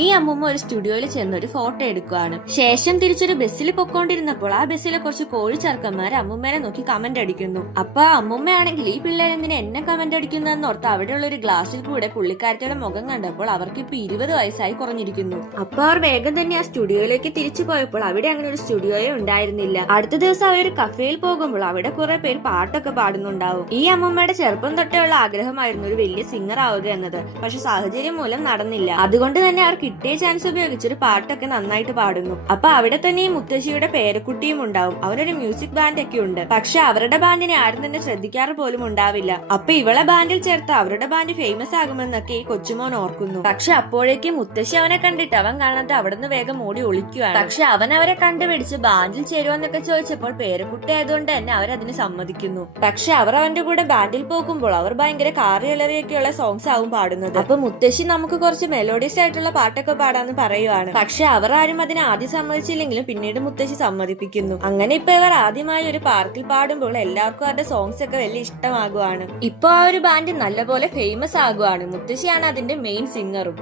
ഈ അമ്മുമ്മ ഒരു സ്റ്റുഡിയോയിൽ ചെന്ന് ഒരു ഫോട്ടോ എടുക്കുകയാണ് ശേഷം തിരിച്ചൊരു ബസ്സിൽ പൊക്കോണ്ടിരുന്നപ്പോൾ ആ ബസ്സിലെ കുറച്ച് കോഴി ചെറുക്കന്മാർ അമ്മുമ്മേനെ നോക്കി കമന്റ് അടിക്കുന്നു. അപ്പൊ അമ്മുമ്മയാണെങ്കിൽ ഈ പിള്ളേർ എന്തിനാ എന്നെ കമന്റ് അടിക്കുന്നതെന്ന് ഓർത്ത് അവിടെയുള്ള ഒരു ഗ്ലാസ്സിൽ കൂടെ പുള്ളിക്കാരത്തിയുടെ മുഖം കണ്ടപ്പോൾ അവർക്ക് ഇപ്പൊ ഇരുപത് വയസ്സായി കുറഞ്ഞിരിക്കുന്നു. അപ്പൊ അവർ വേഗം തന്നെ ആ സ്റ്റുഡിയോയിലേക്ക് തിരിച്ചു പോയപ്പോൾ അവിടെ അങ്ങനെ ഒരു സ്റ്റുഡിയോയെ ഉണ്ടായിരുന്നില്ല. അടുത്ത ദിവസം അവർ ഒരു കഫേയിൽ പോകുമ്പോൾ അവിടെ കുറെ പേര് പാട്ടൊക്കെ പാടുന്നുണ്ടാവും. ഈ അമ്മമ്മയുടെ ചെറുപ്പം തൊട്ടേ ഉള്ള ആഗ്രഹമായിരുന്നു ഒരു വലിയ സിംഗർ ആവുക എന്നത്. പക്ഷെ സാഹചര്യം മൂലം നടന്നില്ല. അതുകൊണ്ട് തന്നെ അവർ കിട്ടിയ ചാൻസ് ഉപയോഗിച്ച് ഒരു പാട്ടൊക്കെ നന്നായിട്ട് പാടുന്നു. അപ്പൊ അവിടെ തന്നെ ഈ മുത്തശ്ശിയുടെ പേരക്കുട്ടിയും ഉണ്ടാവും. അവരൊരു മ്യൂസിക് ബാൻഡ് ഒക്കെ ഉണ്ട്. പക്ഷെ അവരുടെ ബാൻഡിനെ ആരും തന്നെ ശ്രദ്ധിക്കാറ് പോലും ഉണ്ടാവില്ല. അപ്പൊ ഇവളെ ബാൻഡിൽ ചേർത്ത് അവരുടെ ബാൻഡ് ഫേമസ് ആകുമെന്നൊക്കെ ഈ കൊച്ചുമോൻ ഓർക്കുന്നു. പക്ഷെ അപ്പോഴേക്ക് മുത്തശ്ശി അവനെ കണ്ടിട്ട് അവൻ കാണാതെ അവിടുന്ന് വേഗം ഓടി ഒളിക്കുകയാണ്. പക്ഷെ അവൻ അവരെ കണ്ടുപിടിച്ച് ബാൻഡിൽ ചേരുമെന്നൊക്കെ ചോദിച്ചപ്പോൾ പേരക്കുട്ടി ആയതുകൊണ്ട് തന്നെ അവരതിന് സമ്മതിക്കുന്നു. പക്ഷെ അവർ അവന്റെ കൂടെ ബാൻഡിൽ പോകുമ്പോൾ അവർ ഭയങ്കര കാറിയലറിയൊക്കെയുള്ള സോങ്സ് ആവും പാടുന്നത്. അപ്പൊ മുത്തശ്ശി നമുക്ക് കുറച്ച് മെലോഡിയസ് ആയിട്ടുള്ള പാട്ടൊക്കെ പാടാന്ന് പറയുവാണ്. പക്ഷെ അവർ ആരും അതിന് ആദ്യം സമ്മതിച്ചില്ലെങ്കിലും പിന്നീട് മുത്തശ്ശി സമ്മതിപ്പിക്കുന്നു. അങ്ങനെ ഇപ്പൊ ഇവർ ആദ്യമായി ഒരു പാർക്കിൽ പാടുമ്പോൾ എല്ലാവർക്കും അവരുടെ സോങ്സ് ഒക്കെ വലിയ ഇഷ്ടമാകുവാണ്. ഇപ്പൊ ആ ഒരു ബാൻഡ് നല്ലപോലെ ഫേമസ് ആകുവാണ്. മുത്തശ്ശിയാണ് അതിന്റെ മെയിൻ സിംഗറും